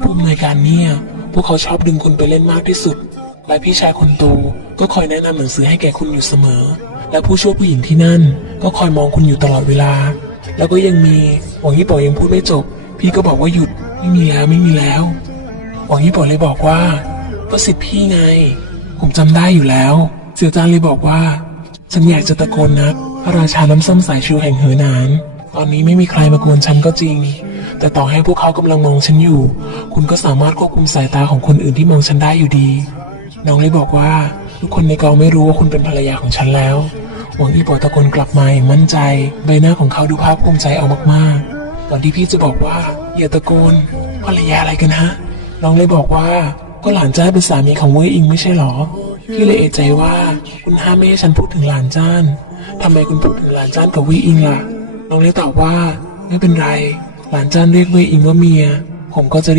ผู้อำนวยการเนี่ย พวกเขาชอบดึงคุณไปเล่นมากที่สุด และพี่ชายคนโตก็คอยแนะนำหนังสือให้แก่คุณอยู่เสมอ และผู้ช่วยผู้หญิงที่นั่น ก็คอยมองคุณอยู่ตลอดเวลา แล้วก็ยังมีหวังยี่ป๋อยังพูดไม่จบ พี่ก็บอกว่าหยุดไม่มีแล้วไม่มีแล้วหวังยี่ป๋อเลยบอกว่าก็สิทธิ์พี่ไง ผมจำได้อยู่แล้ว เสี่ยวจานเลยบอกว่า ฉันอยากจะตะโกนนักพระราชาน้ำส้มสายชูแห่งเหอหนาน ตอนนี้ไม่มีใครมากวนฉันก็จริง แต่ต่อให้พวกเขากำลังมองฉันอยู่ คุณก็สามารถควบคุมสายตาของคนอื่นที่มองฉันได้อยู่ดี น้องเลยบอกว่า ทุกคนในกองไม่รู้ว่าคุณเป็นภรรยาของฉันแล้ว หวังอีปอตะโกนกลับมาอย่างมั่นใจ ใบหน้าของเขาดูภาคภูมิใจเอามากๆตอนที่พี่จะบอกว่าอย่าตะโกนภรรยาอะไรกันฮะ น้องเลยบอกว่าก็หลานจ้าเป็นสามีของเว่ยอิงไม่ใช่หรอพี่เลยเอะใจว่าคุณห้ามไม่ให้ฉันพูดถึงหลานจ้านทำไมคุณพูดถึงหลานจ้านกับเว่ยอิงล่ะ น้องเลยตอบว่าไม่เป็นไร หลานจ้านเรียกเว่ยอิงว่าเมีย ผมก็จะเรียก